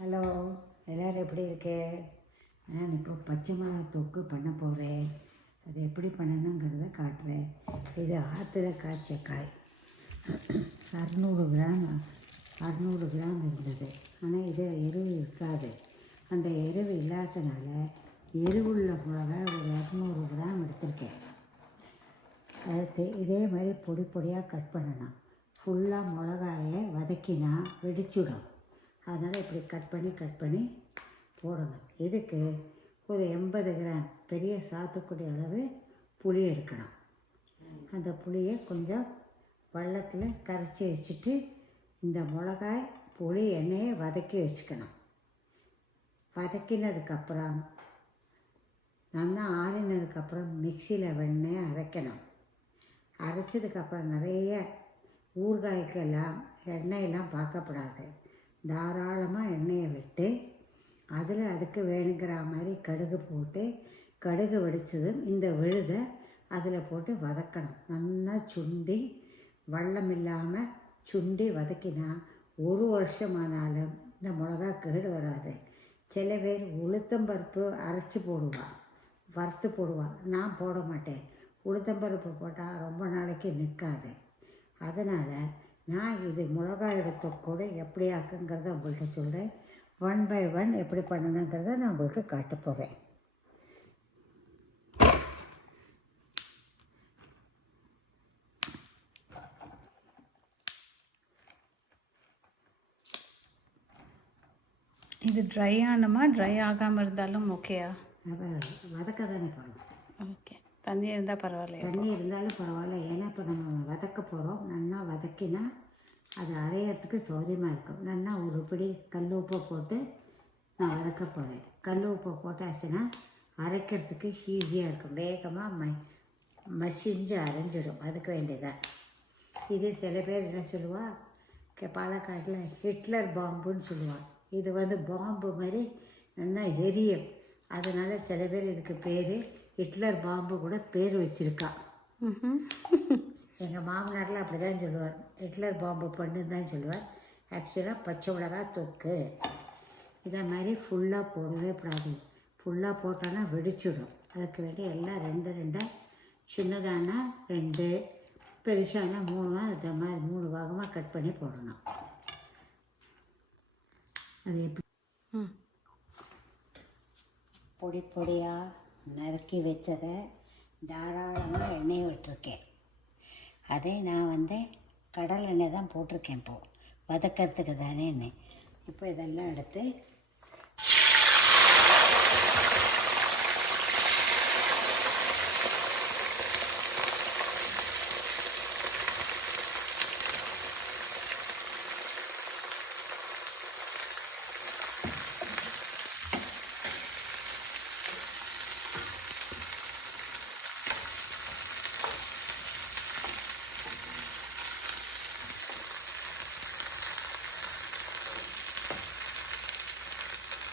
Hello, எல்லோரும் எப்படி இருக்கு? நான் இப்போ பச்சை மிளகா தொக்கு பண்ண போகிறேன். அது எப்படி பண்ணணுங்கிறத காட்டுறேன். இது ஆற்றுல காய்ச்ச காய் 600 கிராம் இருந்தது. ஆனால் இது எருவு இருக்காது. அந்த எருவு இல்லாதனால எருவுள்ள மிளகா ஒரு 200 கிராம் எடுத்திருக்கேன். அடுத்து இதே மாதிரி பொடி பொடியாக கட் பண்ணணும். ஃபுல்லாக மிளகாயை வதக்கினா வெடிச்சுடும். அதனால் இப்படி கட் பண்ணி போடணும். இதுக்கு ஒரு 80 கிராம் பெரிய சாத்துக்குடி அளவு புளி எடுக்கணும். அந்த புளியை கொஞ்சம் வெள்ளத்தில் கரைச்சி வச்சுட்டு இந்த மிளகாய் புளி எண்ணெயை வதக்கி வச்சுக்கணும். வதக்கினதுக்கப்புறம் நல்லா ஆறினதுக்கப்புறம் மிக்சியில் வெண்ணெய் அரைக்கணும். அரைச்சதுக்கப்புறம் நிறைய ஊறுகாய்க்கெல்லாம் எண்ணெயெல்லாம் பார்க்கப்படாது. தாராளமாக எண்ணெயை விட்டு அதில் அதுக்கு வேணுங்கிற மாதிரி கடுகு போட்டு, கடுகு வெடித்ததும் இந்த விழுதை அதில் போட்டு வதக்கணும். நல்லா சுண்டி வெள்ளம் இல்லாமல் சுண்டி வதக்கினா 1 வருஷமானாலும் இந்த மிளகா கேடு வராது. சில பேர் உளுத்தம்பருப்பு அரைச்சி போடுவாள், வறுத்து போடுவாள். நான் போட மாட்டேன். உளுத்தம்பருப்பு போட்டால் ரொம்ப நாளைக்கு நிற்காது. அதனால் நான் இது மிளகாயோட தொக்கோடு எப்படி ஆக்குங்கிறத உங்கள்கிட்ட சொல்கிறேன். 1 by 1 எப்படி பண்ணணுங்கிறத நான் உங்களுக்கு காட்டப் போவேன். இது ட்ரை ஆனமா ட்ரை ஆகாமல் இருந்தாலும் ஓகேயா? வதக்க தானே போகிறோம். ஓகே, தண்ணி இருந்தால் பரவாயில்ல. தண்ணி இருந்தாலும் பரவாயில்ல. ஏன்னா இப்போ நம்ம வதக்க போகிறோம். நல்லா வதக்கினா அது அரையிறதுக்கு சௌரியமாக இருக்கும். நல்லா ஒரு பிடி கல் உப்பை போட்டு நான் வதக்க போகிறேன். கல் உப்பை போட்டாச்சுன்னா அரைக்கிறதுக்கு ஈஸியாக இருக்கும். வேகமாக மசிஞ்சு அரைஞ்சிடும். அதுக்கு வேண்டியதான் இது. சில பேர் என்ன சொல்லுவாள், பாலக்காட்டில் ஹிட்லர் பாம்புன்னு சொல்லுவாள். இது பாம்பு மாதிரி நல்லா எரியும். அதனால் சில பேர் இதுக்கு பேர் ஹிட்லர் பாம்பு கூட பேர் வச்சுருக்கா. எங்கள் மாமனாரில் அப்படி தான் சொல்லுவார். ஹிட்லர் பாம்பு பண்ணுன்னு தான் சொல்லுவார். ஆக்சுவலாக பச்சை மிளகா தொக்கு இதை மாதிரி ஃபுல்லாக போடவே கூடாது. ஃபுல்லாக போட்டோன்னா வெடிச்சுடும். அதுக்கு வேண்டி எல்லாம் 2 சின்னதானா 2, பெருசானா 3, இந்த மாதிரி 3 பாகமாக கட் பண்ணி போடணும். அது எப்படி பொடி பொடியாக நறுக்கி வச்சதை தாராளமாக எண்ணெய் விட்டுருக்கேன். அதே நான் கடலை எண்ணெய் தான் போட்டிருக்கேன். இப்போது வதக்கிறதுக்கு தானே எண்ணெய். இப்போ இதெல்லாம் எடுத்து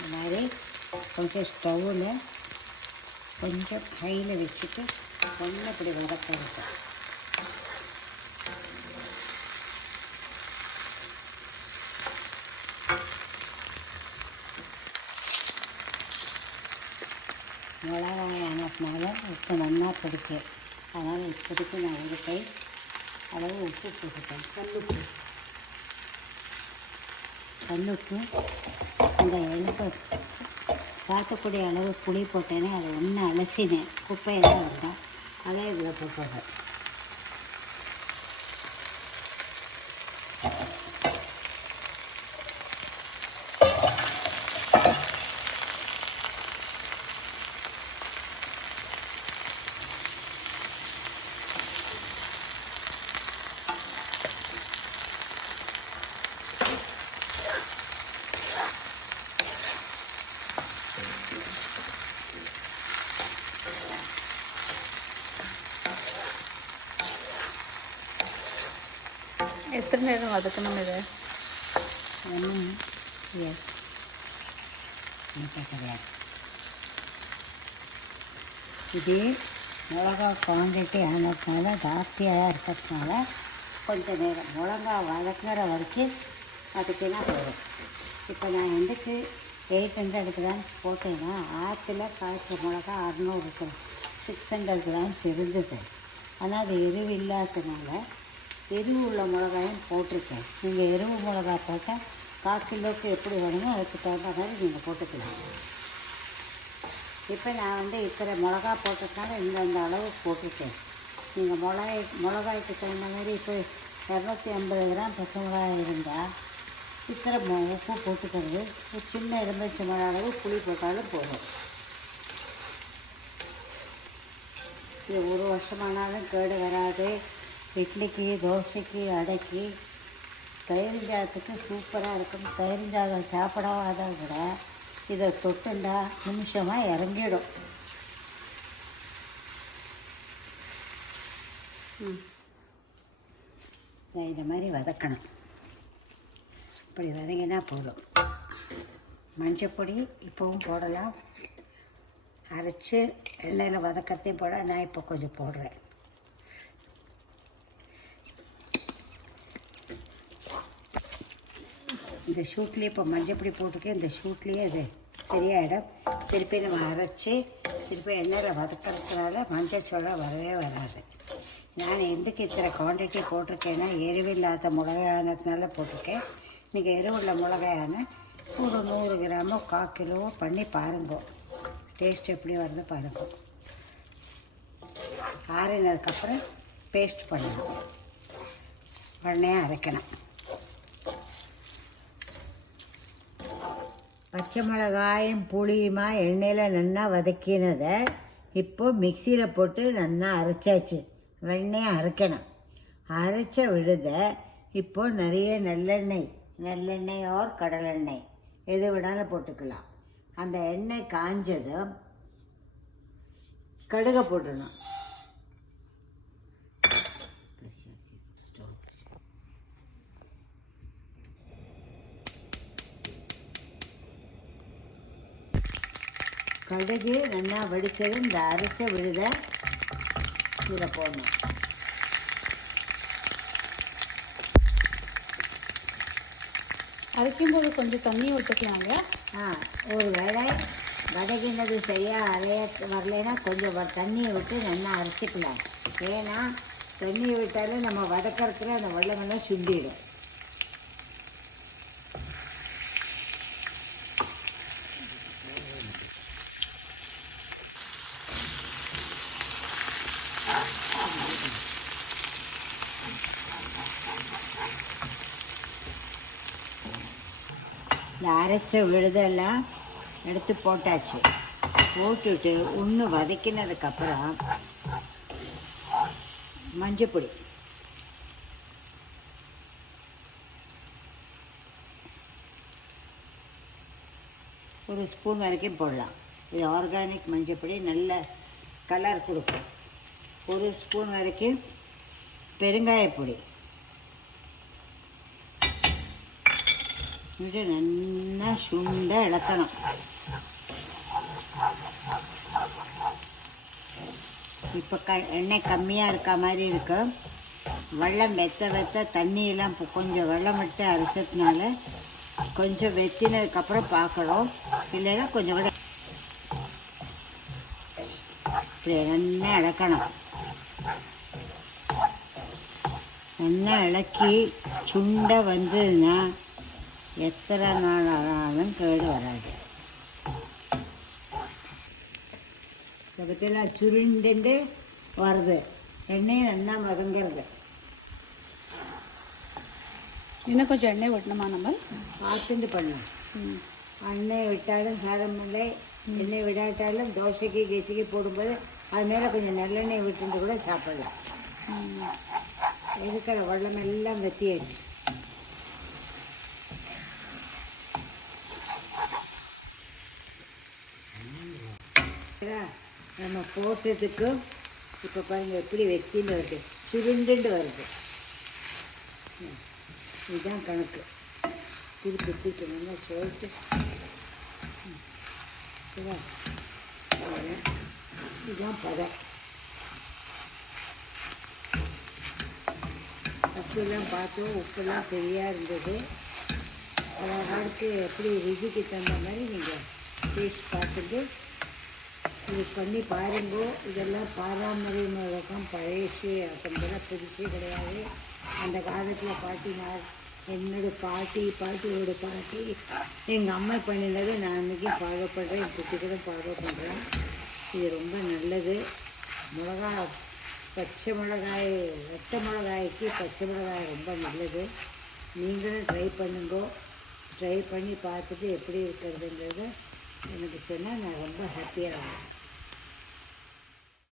இந்த மாதிரி கொஞ்சம் ஸ்டவ்வில் கொஞ்சம் ஹையில் வச்சுட்டு கொஞ்சம் இப்படி வதக்கிறது. மிளகாய் ஆனதுனால உப்பு நல்லா பிடிக்கும். அதனால் இப்போதைக்கு நான் ஒரு கை அளவு உப்பு போட்டுட்டேன். கல்லுப்பு அந்த எலும்பு சாத்துக்குடி அளவு புளி போட்டேனே, அதை ஒன்று அலசினேன். குப்பையெல்லாம் இருந்தால் அதை இதில் போட்டுறேன். எத்தனை நேரம் வதக்கணும் இதை? கிடையாது. இதே மிளகா குவான்டிட்டி ஆனதுனால ஜாஸ்தியாக இருக்கிறதுனால கொஞ்சம் நேரம் மிளகா வதக்கிற வரைக்கும் அதுக்குன்னா போதும். இப்போ நான் வந்துட்டு 800 கிராம்ஸ் போட்டேன்னா ஆற்றுல காய்ச்ச மிளகா 600 கிராம் 600 கிராம்ஸ் இருந்தது. ஆனால் அது எருவு இல்லாததுனால எருவு உள்ள மிளகாயும் போட்டிருக்கேன். நீங்கள் எருவு மிளகா போட்டால் 1/4 கிலோவுக்கு எப்படி வேணுமோ அதுக்கு தகுந்த மாதிரி நீங்கள் போட்டுக்கலாம். இப்போ நான் வந்து இத்தனை மிளகா போட்டதுனால இந்த அளவு போட்டிருக்கேன். நீங்கள் மிளகாய்க்கு தகுந்த மாதிரி இப்போ 250 கிராம் பச்சை மிளகாய் இருந்தால் இத்தனை உப்பு போட்டுக்கிறது. ஒரு சின்ன எலுமிச்சம்பழம் அளவு புளி போட்டாலும் போதும். இது 1 வருஷமானாலும் கேடு வராது. இட்லிக்கு, தோசைக்கு, அடைக்கு, தயிர் சாதத்துக்கு சூப்பராக இருக்கும். தயிர் சாதம் சாப்பிடாத விட இதை தொட்டுண்டா நிமிஷமாக இறங்கிடும். இந்த மாதிரி வதக்கணும். இப்படி வதங்கினா போதும். மஞ்சப்பொடி இப்போவும் போடலாம். அரைச்சி எண்ணெயில் வதக்கத்தையும் போட நான் இப்போ கொஞ்சம் போடுறேன். இந்த ஷூட்லேயே இப்போ மஞ்சப்பொடி போட்டுக்க இந்த ஷூட்லேயே அது சரியாயிடும். திருப்பி நம்ம அரைச்சி திருப்பி எண்ணெயில் வதக்கிறதுனால மஞ்சள் சோளா வரவே வராது. நான் எதுக்கு இத்தனை குவான்டிட்டி போட்டிருக்கேன்னா எருவில்லாத மிளகாயானதுனால போட்டிருக்கேன். நீங்கள் எருவுள்ள மிளகாயான ஒரு 100 கிராமோ 1/4 கிலோவோ பண்ணி பாருங்க. டேஸ்ட் எப்படி வருது பாருங்க. ஆறினதுக்கப்புறம் பேஸ்ட் பண்ணணும். உடனே அரைக்கணும். பச்சை மிளகாயும் புளியுமா எண்ணெயில் நல்லா வதக்கினதை இப்போ மிக்சியில் போட்டு நல்லா அரைச்சாச்சு. வெண்ணெயை அரைக்கணும். அரைச்ச விழுத இப்போது நிறைய நல்லெண்ணெய் ஆர் கடலெண்ணெய் எது விடாலும் போட்டுக்கலாம். அந்த எண்ணெய் காஞ்சதும் கடுகை போட்டுடணும். கடுகு நல்லா வெடித்தது இந்த அரைச்ச விழுத இதில் போடணும். அரைக்கும்போது கொஞ்சம் தண்ணி விட்டுக்கலாங்க. ஒரு வேளை வதக்கினது சரியாக வரலைன்னா கொஞ்சம் தண்ணியை விட்டு நல்லா அரைச்சிக்கலாம். ஏன்னா தண்ணியை விட்டாலும் நம்ம வதக்கிறதுல அந்த வெள்ளமெல்லாம் சுண்டிடும். இந்த அரைச்ச விழுதெல்லாம் எடுத்து போட்டாச்சு. போட்டுட்டு ஒன்று வதக்கினதுக்கப்புறம் மஞ்சப்பொடி ஒரு ஸ்பூன் வரைக்கும் போடலாம். இது ஆர்கானிக் மஞ்சப்பொடி, நல்ல கலர் கொடுக்கும். ஒரு ஸ்பூன் வரைக்கும் பெருங்காயப்பொடி. இது நல்லா சுண்டை இளக்கணும். இப்போ எண்ணெய் கம்மியாக இருக்க மாதிரி இருக்கும். வெள்ளம் வெத்த தண்ணியெல்லாம் கொஞ்சம் வெள்ளம் விட்டு அரைச்சதுனால கொஞ்சம் வெத்தினதுக்கப்புறம் பார்க்கணும். இல்லைன்னா கொஞ்சம் கூட இப்படி நல்லா இளக்கணும். நல்லா இளக்கி சுண்டை வந்ததுன்னா எத்தனை நாள் ஆனாலும் கேடு வராது. இதை பற்றிலாம் சுருண்டுண்டு வருது. எண்ணெயை நல்லா வதங்கிறது. இன்னும் கொஞ்சம் எண்ணெய் விட்டணுமா? நம்ம பார்த்துட்டு பண்ணலாம். எண்ணெய் விட்டாலும் சாதம் இல்லை, எண்ணெய் விடாட்டாலும் தோசைக்கு கெசிக்கு போடும்போது அது மேலே கொஞ்சம் நல்லெண்ணெய் விட்டுட்டு கூட சாப்பிடலாம். இருக்கிற வெள்ளம் எல்லாம் வெத்தியாச்சு. நம்ம போட்டதுக்கு இப்போ பாருங்கள் எப்படி வெத்தின்னு வருது, சுருண்டுண்டு வருது. இதுதான் கணக்கு. திருப்பி நல்லா போட்டு இதுதான் பதம். உப்புலாம் பார்த்தோம், உப்புலாம் சரியாக இருந்தது. அழகாருக்கு எப்படி ருசிக்கு தகுந்த மாதிரி நீங்கள் டேஸ்ட் பார்த்துட்டு இது பண்ணி பாருங்கோ. இதெல்லாம் பாரம்பரியம் வழக்கம், பழையசு அப்படிலாம் புதுசே கிடையாது. அந்த காலத்தில் பாட்டிமார், என்னோட பாட்டியோட பாட்டி, எங்கள் அம்மா பண்ணினது நான் அன்றைக்கி ஃபாலோ பண்ணுறேன், இப்படி கூட ஃபாலோ பண்ணுறேன். இது ரொம்ப நல்லது. பச்சை மிளகாய், வெட்டை மிளகாய்க்கு பச்சை மிளகாய் ரொம்ப நல்லது. நீங்களும் ட்ரை பண்ணுங்கோ. ட்ரை பண்ணி பார்த்துட்டு எப்படி இருக்கிறதுங்கிறத எனக்கு சொன்னால் நான் ரொம்ப ஹாப்பியாக ஆகும்.